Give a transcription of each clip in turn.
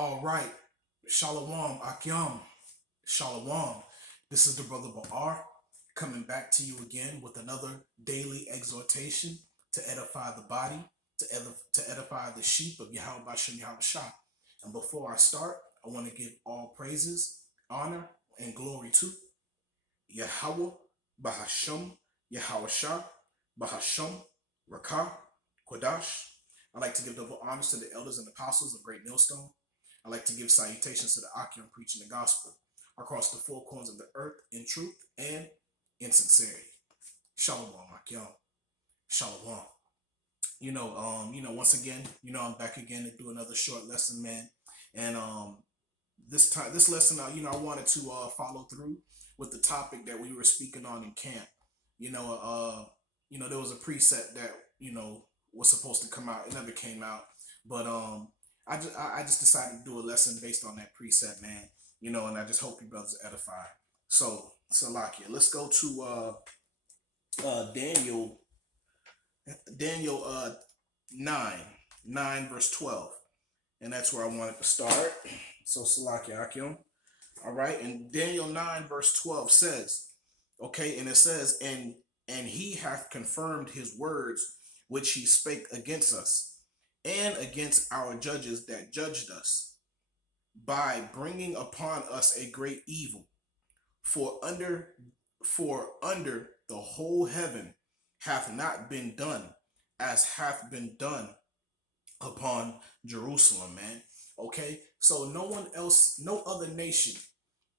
All right. Shalom, Akyam. Shalom. This is the brother Ba'ar coming back to you again with another daily exhortation to edify the body, to edify the sheep of Yahweh Bashem Yahweh Shah. And before I start, I want to give all praises, honor, and glory to Yahweh Bahasham Yahweh Shah Bahasham Rakah Kodash. I'd like to give double honors to the elders and apostles of Great Millstone. I'd like to give salutations to the Akim preaching the gospel across the four corners of the earth in truth and in sincerity. Shalom, Akim. Shalom. Once again, I'm back again to do another short lesson, man. And this lesson, I wanted to follow through with the topic that we were speaking on in camp. There was a preset that was supposed to come out. It never came out, but I just decided to do a lesson based on that preset, man. And I just hope you brothers are edified. So, Salakia, let's go to Daniel 9 verse 12, and that's where I wanted to start. So, Salakia Akim. All right, and Daniel 9 verse 12 says, okay, and it says, and he hath confirmed his words which he spake against us and against our judges that judged us, by bringing upon us a great evil. For under the whole heaven hath not been done as hath been done upon Jerusalem, man. Okay, so no one else, no other nation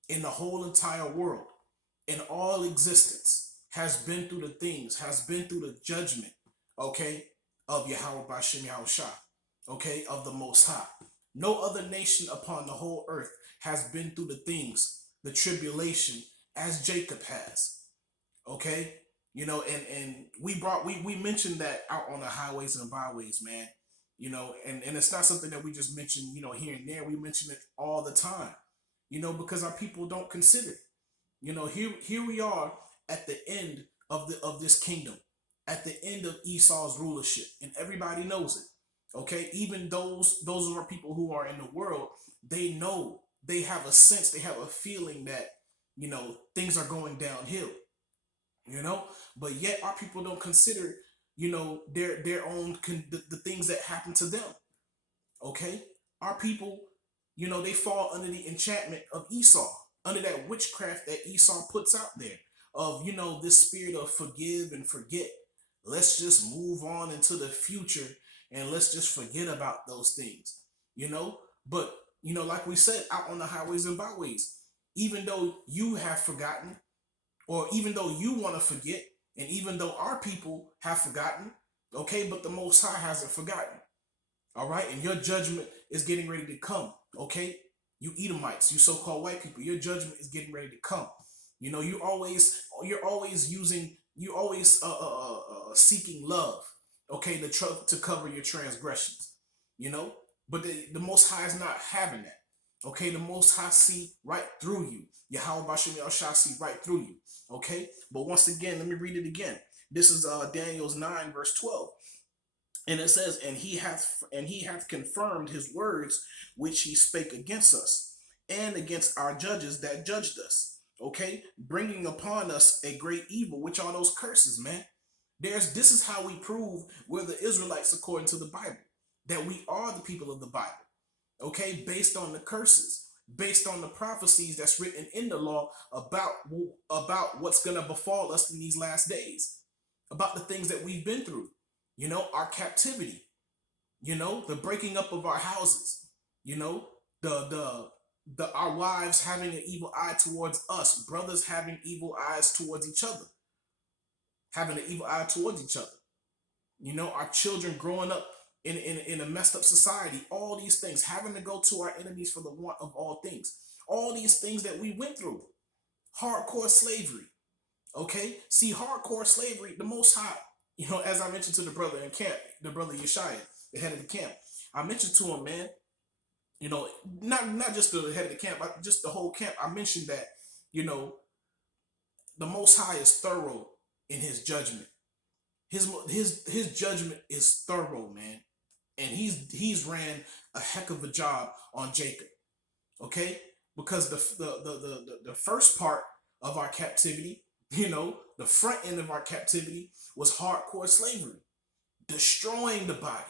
in the whole entire world, in all existence, has been through the things, has been through the judgment, okay, of Yahweh Bashem Yahweh Shah, okay, of the Most High. No other nation upon the whole earth has been through the things, the tribulation, as Jacob has, okay. And we mentioned that out on the highways and byways, man. And it's not something that we just mention, here and there. We mention it all the time, because our people don't consider it. Here we are at the end of this kingdom, at the end of Esau's rulership, and everybody knows it. Okay, even those of our people who are in the world, they know, they have a sense, they have a feeling that things are going downhill. But yet our people don't consider their own the things that happen to them. Okay, our people, they fall under the enchantment of Esau, under that witchcraft that Esau puts out there of this spirit of forgive and forget. Let's just move on into the future and let's just forget about those things. But like we said, out on the highways and byways, even though you have forgotten, or even though you want to forget, and even though our people have forgotten, okay, but the Most High hasn't forgotten. All right, and your judgment is getting ready to come. Okay, you Edomites, you so-called white people, your judgment is getting ready to come. You're always seeking love, okay, to cover your transgressions. But the Most High is not having that. Okay, the Most High see right through you. Yahweh Bashem Yahweh Shah see right through you. Okay, but once again, let me read it again. This is Daniel's 9 verse 12. And it says, and he hath confirmed his words which he spake against us and against our judges that judged us. Okay, bringing upon us a great evil, which are those curses, man. This is how we prove we're the Israelites according to the Bible, that we are the people of the Bible. Okay, based on the curses, based on the prophecies that's written in the law about what's gonna befall us in these last days, about the things that we've been through. Our captivity, the breaking up of our houses, the our wives having an evil eye towards us, brothers having evil eyes towards each other, having an evil eye towards each other. Our children growing up in a messed up society, all these things, having to go to our enemies for the want of all things, all these things that we went through, hardcore slavery. Okay, see, hardcore slavery, the Most High, as I mentioned to the brother in camp, the brother Yeshaya, the head of the camp, I mentioned to him, man, not just the head of the camp, just the whole camp. I mentioned that, the Most High is thorough in his judgment. His judgment is thorough, man. and he's ran a heck of a job on Jacob. Okay, because the first part of our captivity, the front end of our captivity was hardcore slavery, destroying the body,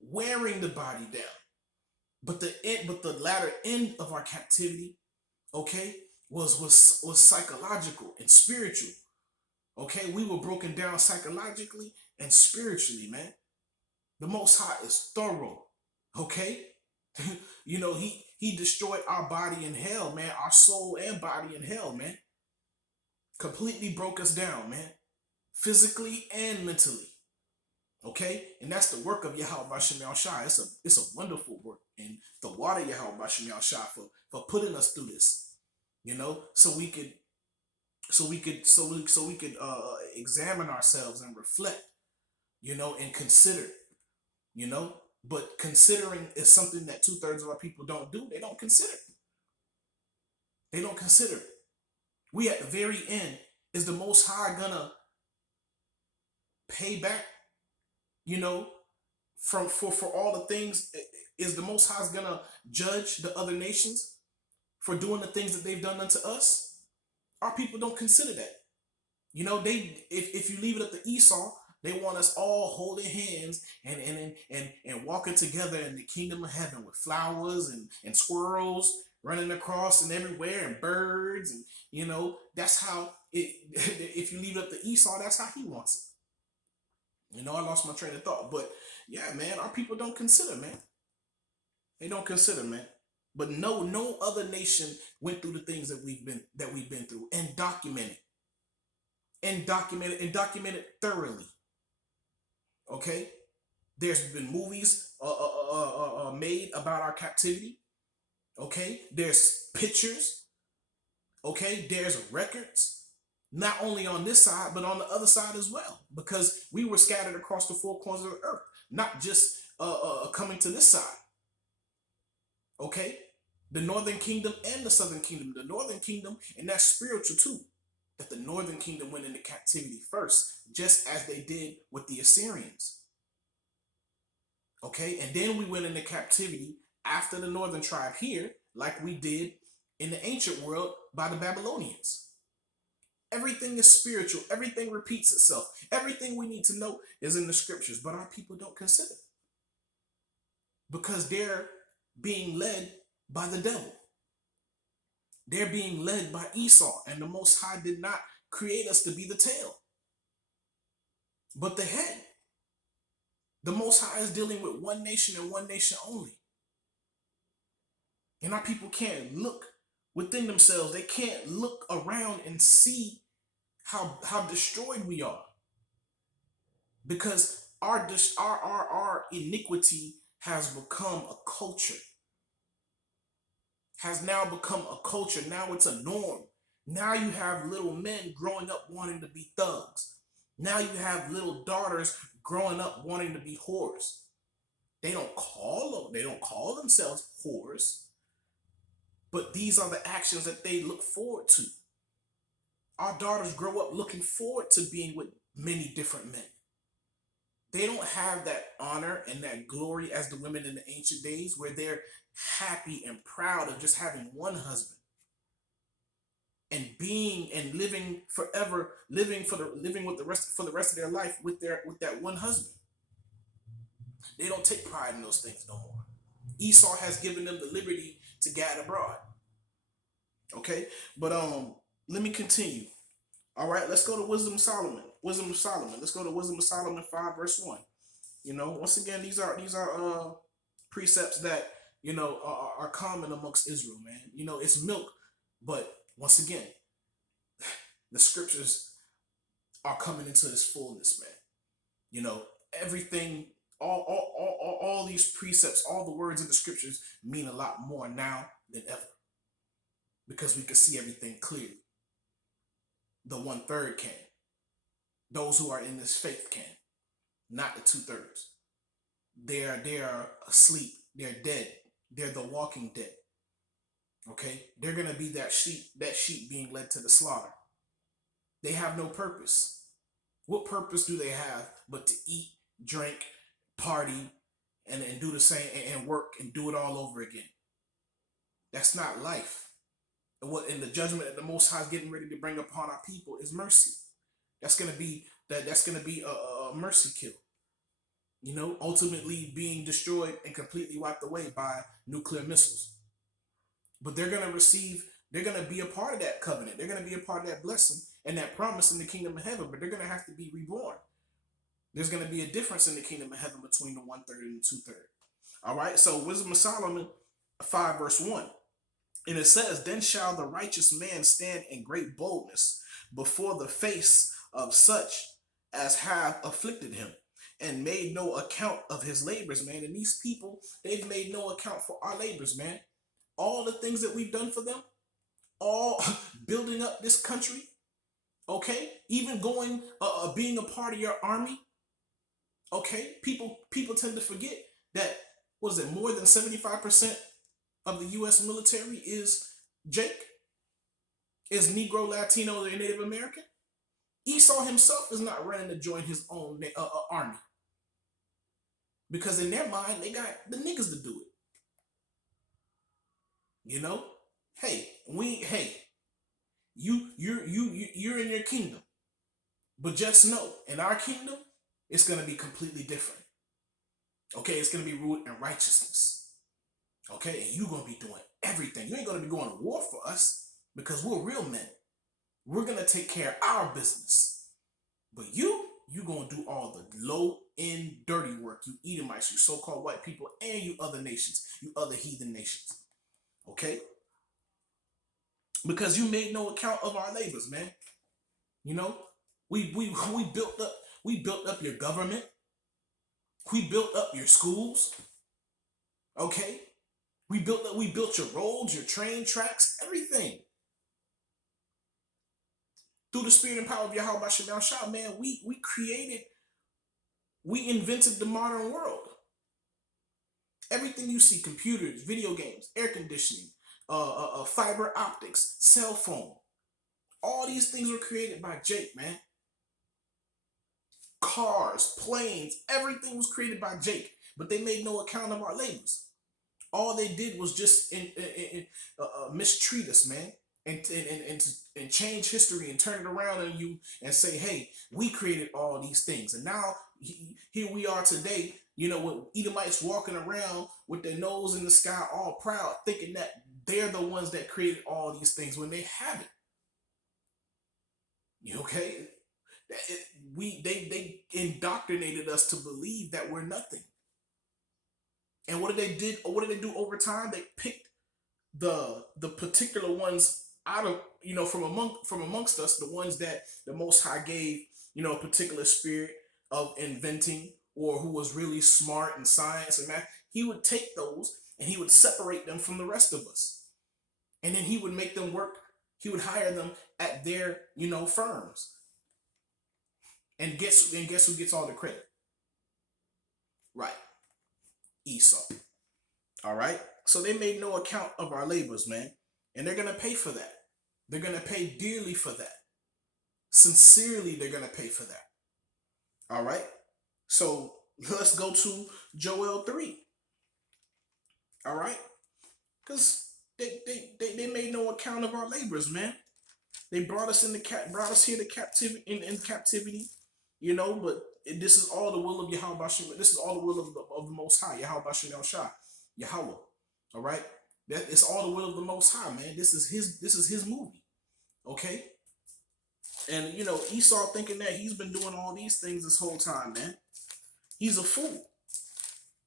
wearing the body down. But the latter end of our captivity, okay, was psychological and spiritual. Okay, we were broken down psychologically and spiritually, man. The Most High is thorough. Okay, he destroyed our body in hell, man. Our soul and body in hell, man. Completely broke us down, man, physically and mentally. Okay, and that's the work of Yahweh Bashem Shai. It's a wonderful work, and the water Yahweh Bashem Shai for putting us through this, so we could examine ourselves and reflect, and consider, but considering is something that 2/3 of our people don't do. They don't consider. They don't consider. We at the very end, is the Most High gonna pay back, for all the things? Is the Most High gonna judge the other nations for doing the things that they've done unto us? Our people don't consider that. If you leave it up to Esau, they want us all holding hands and walking together in the kingdom of heaven with flowers and squirrels running across and everywhere and birds, and that's how it. If you leave it up to Esau, that's how he wants it. I lost my train of thought, but yeah, man, our people don't consider, man. They don't consider, man. But no other nation went through the things that we've been through and documented thoroughly. Okay, there's been movies made about our captivity. Okay, there's pictures. Okay, there's records. Not only on this side, but on the other side as well, because we were scattered across the four corners of the earth, not just coming to this side. Okay, the northern kingdom and the southern kingdom. The northern kingdom, and that's spiritual too, that the northern kingdom went into captivity first, just as they did with the Assyrians. Okay, and then we went into captivity after the northern tribe here, like we did in the ancient world by the Babylonians. Everything is spiritual. Everything repeats itself. Everything we need to know is in the scriptures, but our people don't consider, because they're being led by the devil. They're being led by Esau, and the Most High did not create us to be the tail, but the head. The Most High is dealing with one nation and one nation only. And our people can't look within themselves. They can't look around and see how destroyed we are, because our iniquity has become a culture. Has now become a culture. Now it's a norm. Now you have little men growing up wanting to be thugs. Now you have little daughters growing up wanting to be whores. They don't call themselves whores, but these are the actions that they look forward to. Our daughters grow up looking forward to being with many different men. They don't have that honor and that glory as the women in the ancient days, where they're happy and proud of just having one husband and being and living forever, living for the rest of their life with that one husband. They don't take pride in those things no more. Esau has given them the liberty to gad abroad. Okay, but let me continue. All right, let's go to Wisdom of Solomon. Wisdom of Solomon. Let's go to Wisdom of Solomon 5 verse 1. Once again, these are precepts that are common amongst Israel, man. It's milk, but once again, the scriptures are coming into this fullness, man. Everything, all these precepts, all the words in the scriptures mean a lot more now than ever, because we can see everything clearly. The 1/3 can. Those who are in this faith can, not the 2/3. They are asleep. They're dead. They're the walking dead. Okay, they're gonna be that sheep being led to the slaughter. They have no purpose. What purpose do they have but to eat, drink, party, and do the same and work and do it all over again. That's not life. And what in the judgment that the Most High is getting ready to bring upon our people is mercy. That's gonna be a mercy kill. You know, ultimately being destroyed and completely wiped away by nuclear missiles. But they're gonna receive. They're gonna be a part of that covenant. They're gonna be a part of that blessing and that promise in the kingdom of heaven. But they're gonna have to be reborn. There's gonna be a difference in the kingdom of heaven between the 1/3 and the 2/3. All right. So Wisdom of Solomon 5 verse 1. And it says, then shall the righteous man stand in great boldness before the face of such as have afflicted him and made no account of his labors, man. And these people, they've made no account for our labors, man. All the things that we've done for them, all building up this country, okay? Even going, being a part of your army, okay? People tend to forget that, was it more than 75% of the U.S. military is Jake, is Negro, Latino, and Native American. Esau himself is not running to join his own army because in their mind they got the niggas to do it. You know, you're in your kingdom, but just know in our kingdom it's gonna be completely different. Okay, it's gonna be ruled in righteousness. Okay, and you're gonna be doing everything. You ain't gonna be going to war for us because we're real men. We're gonna take care of our business. But you're gonna do all the low end dirty work, you Edomites, you so-called white people, and you other nations, you other heathen nations. Okay? Because you made no account of our labors, man. You know, we built up your government. We built up your schools. Okay? We built your roads, your train tracks, everything. Through the spirit and power of Yahweh Shalom Shah, man, we invented the modern world. Everything you see, computers, video games, air conditioning, fiber optics, cell phone, all these things were created by Jake, man. Cars, planes, everything was created by Jake, but they made no account of our labors. All they did was just mistreat us, man. And change history and turn it around on you and say, hey, we created all these things. And now here we are today, you know, with Edomites walking around with their nose in the sky, all proud, thinking that they're the ones that created all these things when they haven't. You okay? They indoctrinated us to believe that we're nothing. And what did they do over time? They picked the particular ones out of, you know, from amongst us, the ones that the Most High gave, you know, a particular spirit of inventing, or who was really smart in science and math. He would take those and he would separate them from the rest of us, and then he would make them work. He would hire them at their, you know, firms. And guess who gets all the credit? Right, Esau. All right. So they made no account of our labors, man, and they're gonna pay for that. They're going to pay dearly for that. Sincerely, they're going to pay for that. All right? So let's go to Joel 3. All right? Because they made no account of our labors, man. They brought us here to captivity in captivity, you know, but this is all the will of Yahweh. This is all the will of the Most High, Yahweh Shalom Shah, Yahweh. All right? That is all the will of the Most High, man. This is his movie. Okay? And you know, Esau thinking that he's been doing all these things this whole time, man. He's a fool.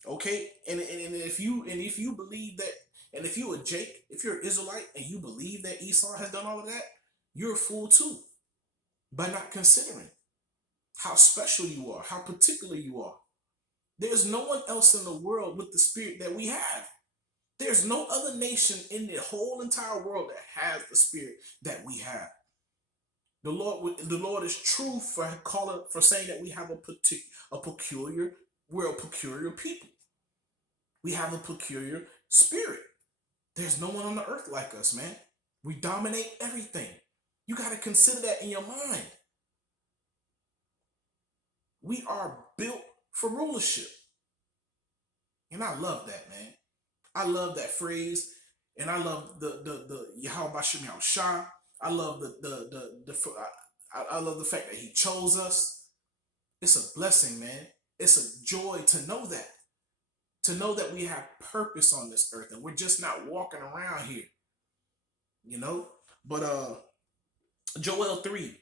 Okay? And if you believe that, and if you're a Jake, if you're an Israelite and you believe that Esau has done all of that, you're a fool too. By not considering how special you are, how particular you are. There's no one else in the world with the spirit that we have. There's no other nation in the whole entire world that has the spirit that we have. The Lord is true for saying that we have we're a peculiar people. We have a peculiar spirit. There's no one on the earth like us, man. We dominate everything. You got to consider that in your mind. We are built for rulership. And I love that, man. I love that phrase, and I love the Yahweh Bashim Shah. I love I love the fact that He chose us. It's a blessing, man. It's a joy to know that. To know that we have purpose on this earth and we're just not walking around here, you know. But Joel 3,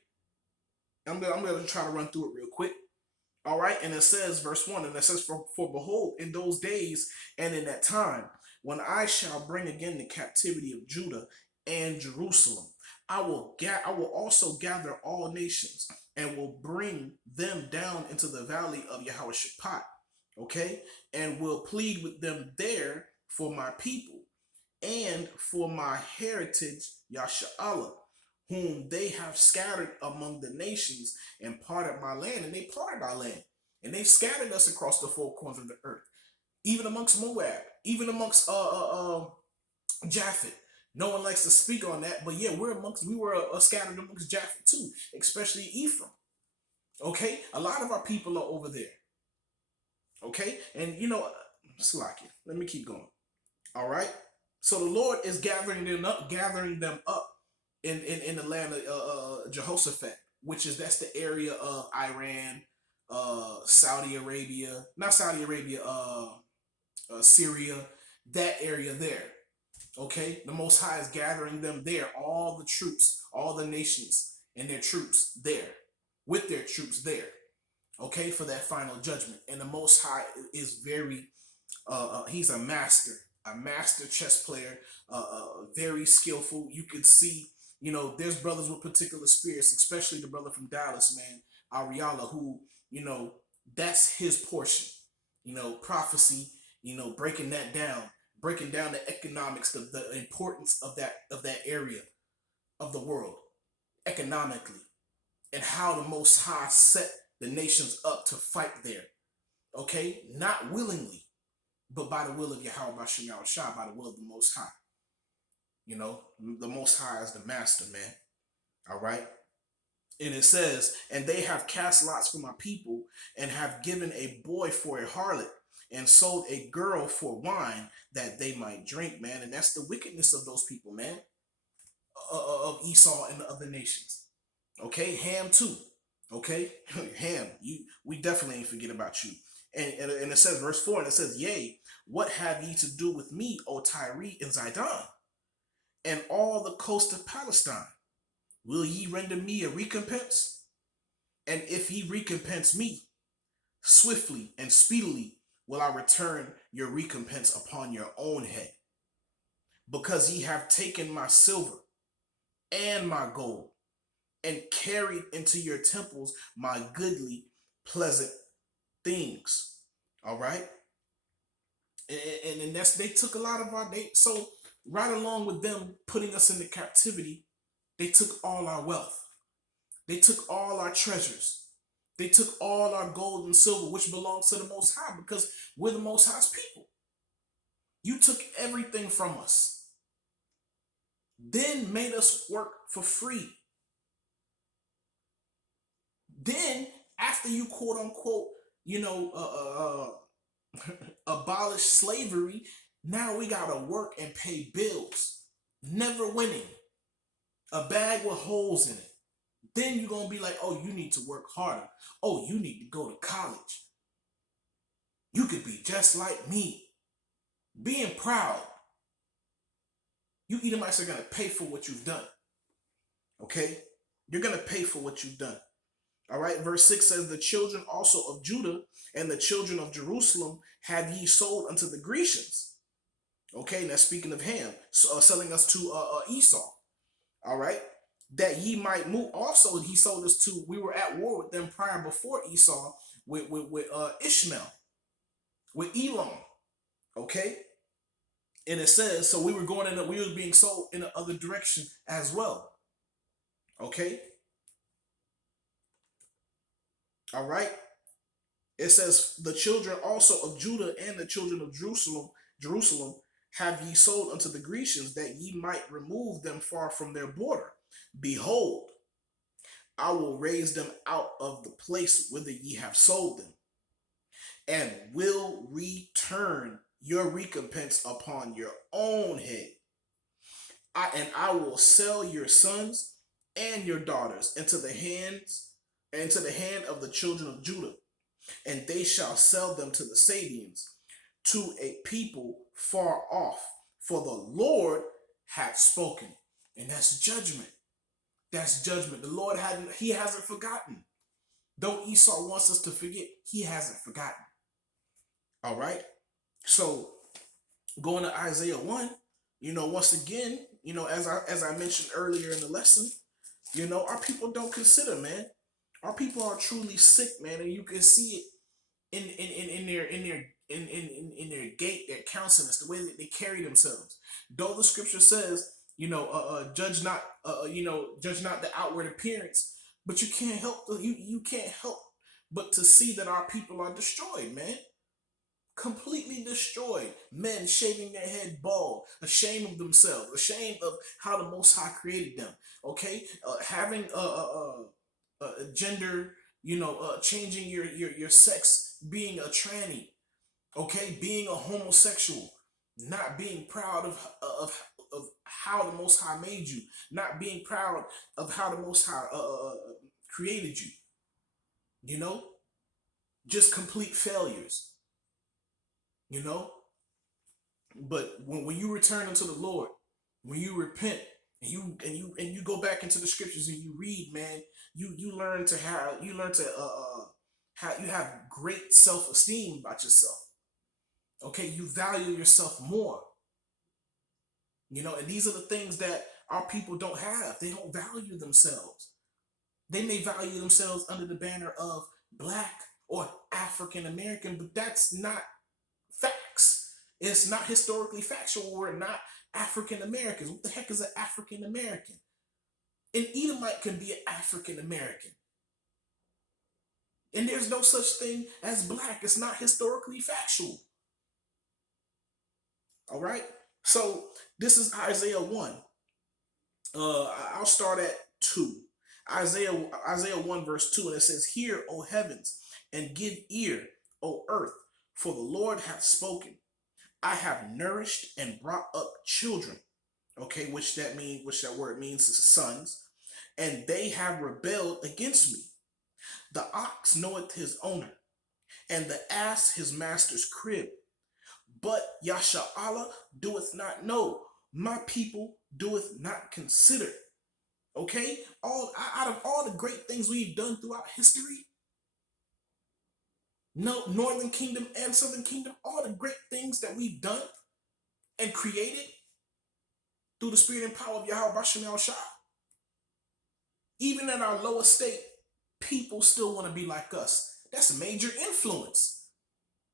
I'm gonna try to run through it real quick. All right, and it says, verse 1, and it says, for behold, in those days and in that time, when I shall bring again the captivity of Judah and Jerusalem, I will also gather all nations and will bring them down into the valley of Yahweh Shaphat, okay, and will plead with them there for my people and for my heritage Yasha'Allah, whom they have scattered among the nations and parted my land, and they parted our land, and they scattered us across the four corners of the earth, even amongst Moab, even amongst Japhet. No one likes to speak on that, but yeah, we were scattered amongst Japhet too, especially Ephraim. Okay, a lot of our people are over there. Okay, and you know, Slaki, let me keep going. All right, so the Lord is gathering them up in the land of Jehoshaphat, which is that's the area of Iran, Saudi Arabia, not Saudi Arabia, Syria, that area there. Okay, the Most High is gathering them there, all the troops, all the nations and their troops there, with their troops there. Okay, for that final judgment. And the Most High is very, he's a master chess player, very skillful. You could see, you know, there's brothers with particular spirits, especially the brother from Dallas, man, Ariala, who, you know, that's his portion. You know, prophecy, you know, breaking down the economics, the importance of that area of the world economically, and how the Most High set the nations up to fight there. Okay, not willingly, but by the will of Yahweh Bashim Shah, by the will of the Most High. You know, the Most High is the master, man. All right. And it says, and they have cast lots for my people, and have given a boy for a harlot, and sold a girl for wine that they might drink, man. And that's the wickedness of those people, man, of Esau and the other nations. Okay, Ham too. Okay, Ham, we definitely ain't forget about you. And it says, verse 4, and it says, yea, what have ye to do with me, O Tyre and Zidon, and all the coast of Palestine? Will ye render me a recompense? And if ye recompense me, swiftly and speedily will I return your recompense upon your own head. Because ye have taken my silver and my gold, and carried into your temples my goodly, pleasant things. All right? And that's, they took a lot of our, so right along with them putting us into captivity, they took all our wealth. They took all our treasures. They took all our gold and silver, which belongs to the Most High, because we're the Most High's people. You took everything from us, then made us work for free. Then, after you quote unquote, you know, abolish slavery, now we gotta work and pay bills, never winning, a bag with holes in it. Then you're gonna be like, oh, you need to work harder. Oh, you need to go to college. You could be just like me. Being proud. You Edomites are gonna pay for what you've done. Okay? You're gonna pay for what you've done. All right, verse 6 says, the children also of Judah and the children of Jerusalem have ye sold unto the Grecians. Okay, now speaking of Ham, selling us to Esau. All right, that ye might move. Also, he sold us to, we were at war with them prior before Esau with Ishmael, with Elam. Okay, and it says, so we were going in, we were being sold in the other direction as well. Okay. All right. It says, the children also of Judah and the children of Jerusalem have ye sold unto the Grecians, that ye might remove them far from their border. Behold, I will raise them out of the place whither ye have sold them, and will return your recompense upon your own head. I will sell your sons and your daughters into the hand of the children of Judah, and they shall sell them to the Sabians, to a people far off. For the Lord hath spoken. And that's judgment. That's judgment. The Lord he hasn't forgotten. Though Esau wants us to forget, he hasn't forgotten. All right. So going to Isaiah 1, once again, as I mentioned earlier in the lesson, our people don't consider, man. Our people are truly sick, man, and you can see it in their gait, their countenance, the way that they carry themselves. Though the scripture says, judge not the outward appearance, but you can't help but to see that our people are destroyed, man. Completely destroyed. Men shaving their head bald, ashamed of themselves, ashamed of how the Most High created them. Okay, having gender, changing your sex, being a tranny. Okay, being a homosexual, not being proud of how the Most High made you, not being proud of how the Most High created you. Just complete failures. But when you return unto the Lord, when you repent and you go back into the scriptures and you read, man, you learn to have great self-esteem about yourself. Okay, you value yourself more. And these are the things that our people don't have. They don't value themselves. They may value themselves under the banner of Black or African American, but that's not facts. It's not historically factual. We're not African Americans. What the heck is an African American? An Edomite can be an African American. And there's no such thing as Black. It's not historically factual. All right? So this is Isaiah 1. I'll start at 2. Isaiah 1 verse 2, and it says, "Hear, O heavens, and give ear, O earth, for the Lord hath spoken. I have nourished and brought up children." Okay, which that word means is sons. "And they have rebelled against me. The ox knoweth his owner, and the ass his master's crib. But Yasha'Allah doeth not know. My people doeth not consider." Okay, out of all the great things we've done throughout history, no, Northern Kingdom and Southern Kingdom, all the great things that we've done and created through the spirit and power of Yahweh Bashem El Shah, even in our lowest state, people still want to be like us. That's a major influence.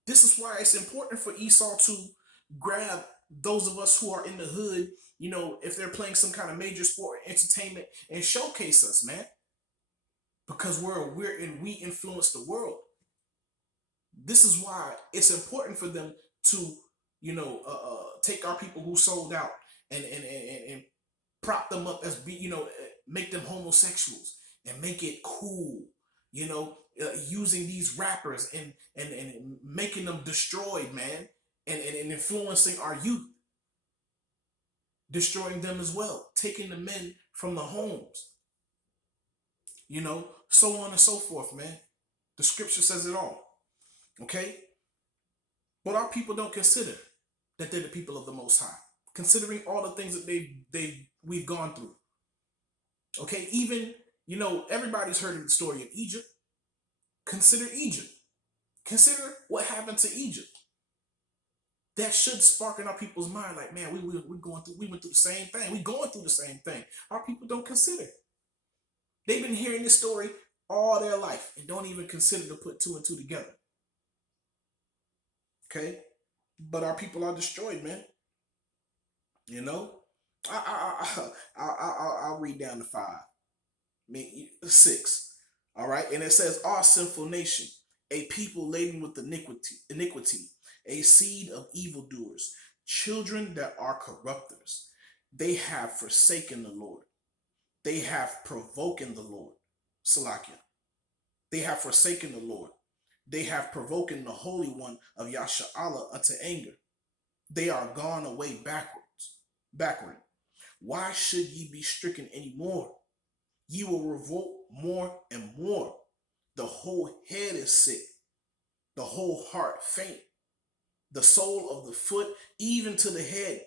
This is why it's important for Esau to grab those of us who are in the hood, if they're playing some kind of major sport or entertainment, and showcase us, man. Because we influence the world. This is why it's important for them to, take our people who sold out and prop them up as make them homosexuals and make it cool, using these rappers and making them destroyed, man, and influencing our youth, destroying them as well, taking the men from the homes, so on and so forth, man. The scripture says it all. Okay? But our people don't consider that they're the people of the Most High, considering all the things that we've gone through. Okay, even, everybody's heard of the story of Egypt. Consider Egypt. Consider what happened to Egypt. That should spark in our people's mind, like, man, we went through the same thing. We're going through the same thing. Our people don't consider. They've been hearing this story all their life and don't even consider to put two and two together. Okay? But our people are destroyed, man. I'll read down to 5. 6. All right? And it says, "Our sinful nation, a people laden with iniquity, a seed of evildoers, children that are corrupters. They have forsaken the Lord. They have provoken the Lord." Salakia. They have forsaken the Lord. They have provoken the Holy One of Yasha'Allah unto anger. They are gone away backward. Why should ye be stricken any more? Ye will revolt more and more. The whole head is sick, the whole heart faint, the sole of the foot, even to the head.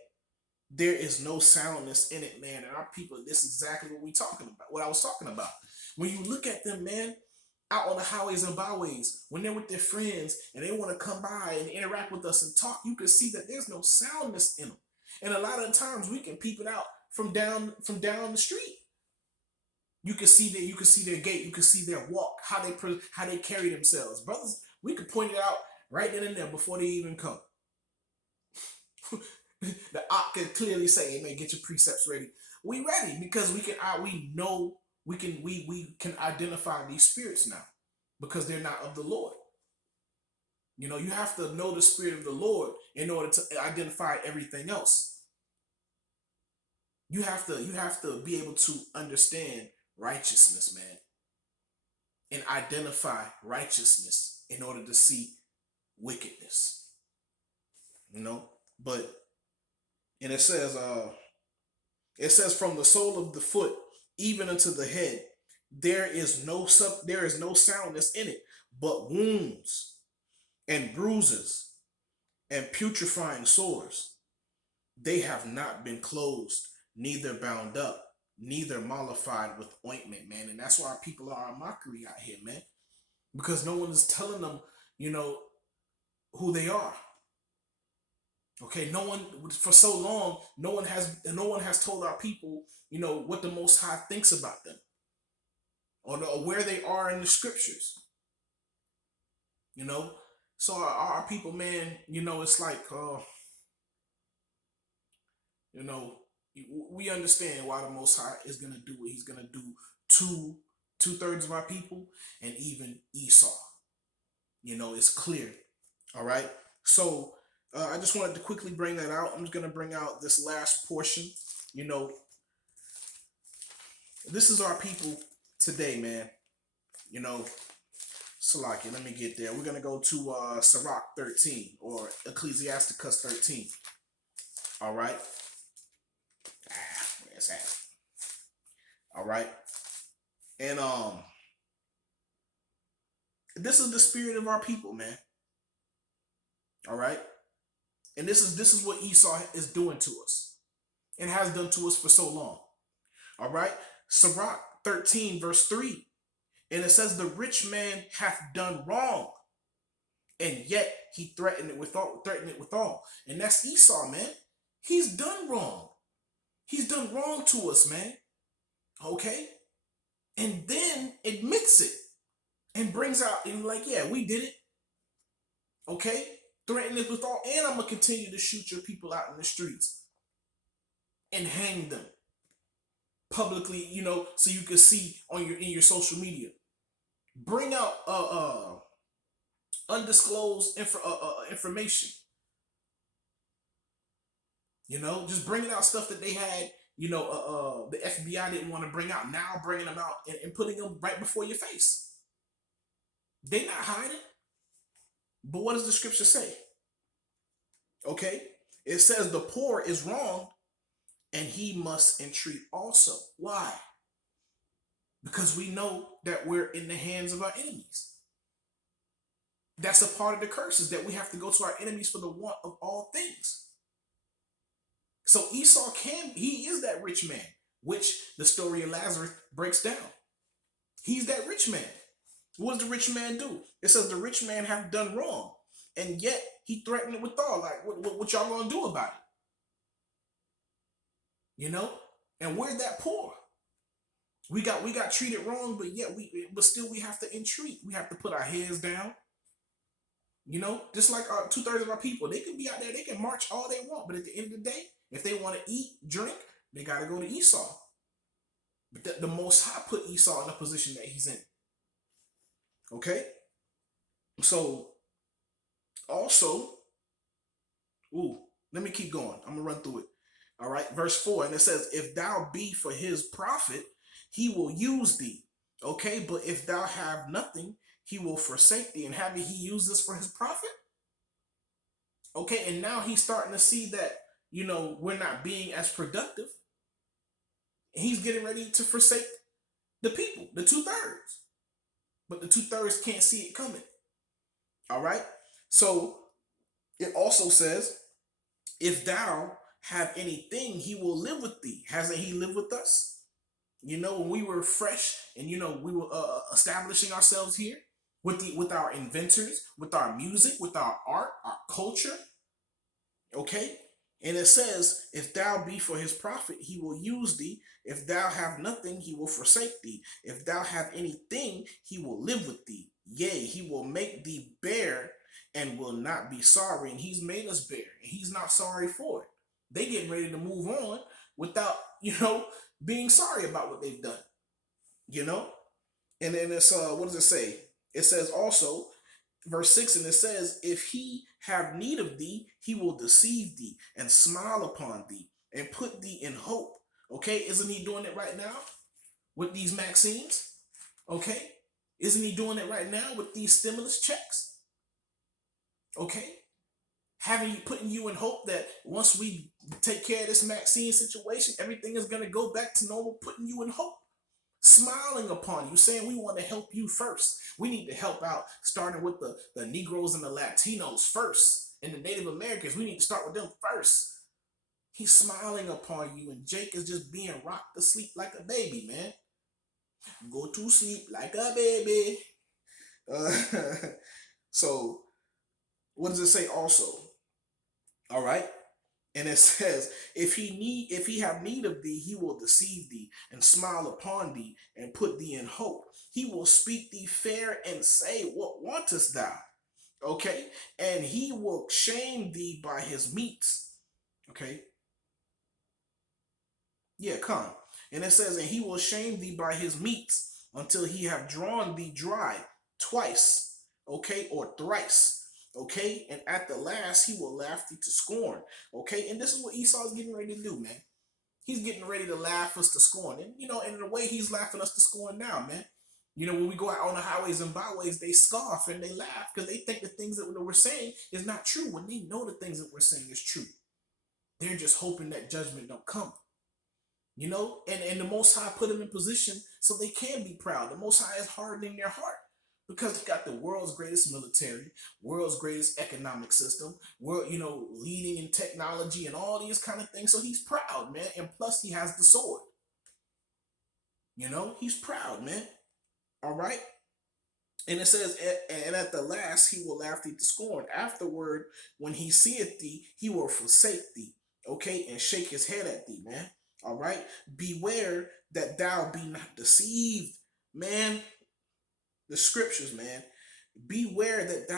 There is no soundness in it, man. And our people, this is exactly what we talking about, what I was talking about. When you look at them, man, out on the highways and byways, when they're with their friends and they want to come by and interact with us and talk, you can see that there's no soundness in them. And a lot of the times we can peep it out from down the street. You can see their gait, you can see their walk, how they carry themselves. Brothers, we could point it out right then and there before they even come. The op can clearly say, "Hey man, get your precepts ready." We ready because we can identify these spirits now because they're not of the Lord. You know, you have to know the spirit of the Lord in order to identify everything else. You have to be able to understand righteousness, man, and identify righteousness in order to see wickedness. You know, but and it says from the sole of the foot even unto the head, there is no soundness in it, but wounds and bruises and putrefying sores. They have not been closed, neither bound up, neither mollified with ointment, man. And that's why our people are a mockery out here, man. Because no one is telling them, you know, who they are. Okay, no one for so long, no one has told our people, you know, what the Most High thinks about them, or where they are in the scriptures. You know, so our people, man, you know, it's like, you know, we understand why the Most High is gonna do what He's gonna do to 2/3 of our people and even Esau. You know, it's clear. All right, so. I just wanted to quickly bring that out. I'm just going to bring out this last portion. You know, this is our people today, man. You know, Salaki, let me get there. We're going to go to Sirach 13 or Ecclesiasticus 13. All right. Where's that? All right. And this is the spirit of our people, man. All right. And this is what Esau is doing to us and has done to us for so long. All right. Sirach 13 verse 3. And it says, the rich man hath done wrong, and yet he threatened it withal. And that's Esau, man. He's done wrong. He's done wrong to us, man. Okay. And then admits it and brings out and like, yeah, we did it. Okay. Threaten it with all, and I'm gonna continue to shoot your people out in the streets and hang them publicly, you know, so you can see in your social media. Bring out undisclosed information. You know, just bringing out stuff that they had, you know, the FBI didn't want to bring out. Now bringing them out and putting them right before your face. They're not hiding. But what does the scripture say? Okay, it says the poor is wrong and he must entreat also. Why? Because we know that we're in the hands of our enemies. That's a part of the curses, that we have to go to our enemies for the want of all things. So Esau he is that rich man, which the story of Lazarus breaks down. He's that rich man. What does the rich man do? It says the rich man have done wrong, and yet he threatened it withal. Like, what y'all gonna do about it? You know? And we're that poor. We got treated wrong, but yet still we have to entreat. We have to put our heads down. You know, just like 2/3 of our people, they can be out there, they can march all they want, but at the end of the day, if they want to eat, drink, they got to go to Esau. But the Most High put Esau in the position that he's in. Okay? So, also, let me keep going. I'm going to run through it. All right, verse 4, and it says, if thou be for his profit, he will use thee. Okay, but if thou have nothing, he will forsake thee. And haven't he used this for his profit? Okay, and now he's starting to see that, we're not being as productive. He's getting ready to forsake the people, the 2/3. But the 2/3 can't see it coming. All right. So it also says, if thou have anything, he will live with thee. Hasn't he lived with us? When we were fresh and we were establishing ourselves here with our inventors, with our music, with our art, our culture. Okay? And it says, if thou be for his profit, he will use thee. If thou have nothing, he will forsake thee. If thou have anything, he will live with thee. Yea, he will make thee bare and will not be sorry. And he's made us bare, and he's not sorry for it. They getting ready to move on without, being sorry about what they've done. And then it's what does it say? It says also, verse 6, and it says, if he have need of thee, he will deceive thee and smile upon thee and put thee in hope. Okay, isn't he doing it right now with these vaccines? Okay, isn't he doing it right now with these stimulus checks? Okay, putting you in hope that once we take care of this vaccine situation, everything is going to go back to normal, putting you in hope. Smiling upon you, saying we want to help you first. We need to help out, starting with the Negroes and the Latinos first, and the Native Americans. We need to start with them first. He's smiling upon you, and Jake is just being rocked to sleep like a baby, man. Go to sleep like a baby. So, what does it say also? All right. And it says, if he have need of thee, he will deceive thee and smile upon thee and put thee in hope. He will speak thee fair and say, what wantest thou? Okay. And he will shame thee by his meats. Okay. Yeah, come. And it says, and he will shame thee by his meats until he have drawn thee dry twice. Okay. Or thrice. Okay, and at the last, he will laugh thee to scorn. Okay, and this is what Esau's getting ready to do, man. He's getting ready to laugh us to scorn. And, in a way, he's laughing us to scorn now, man. When we go out on the highways and byways, they scoff and they laugh because they think the things that we're saying is not true when they know the things that we're saying is true. They're just hoping that judgment don't come. And the Most High put them in position so they can be proud. The Most High is hardening their heart. Because they got the world's greatest military, world's greatest economic system, leading in technology and all these kind of things. So he's proud, man. And plus he has the sword. He's proud, man. All right. And it says, and at the last he will laugh thee to scorn. Afterward, when he seeth thee, he will forsake thee. Okay. And shake his head at thee, man. All right. Beware that thou be not deceived, man. The scriptures, man. Beware that thou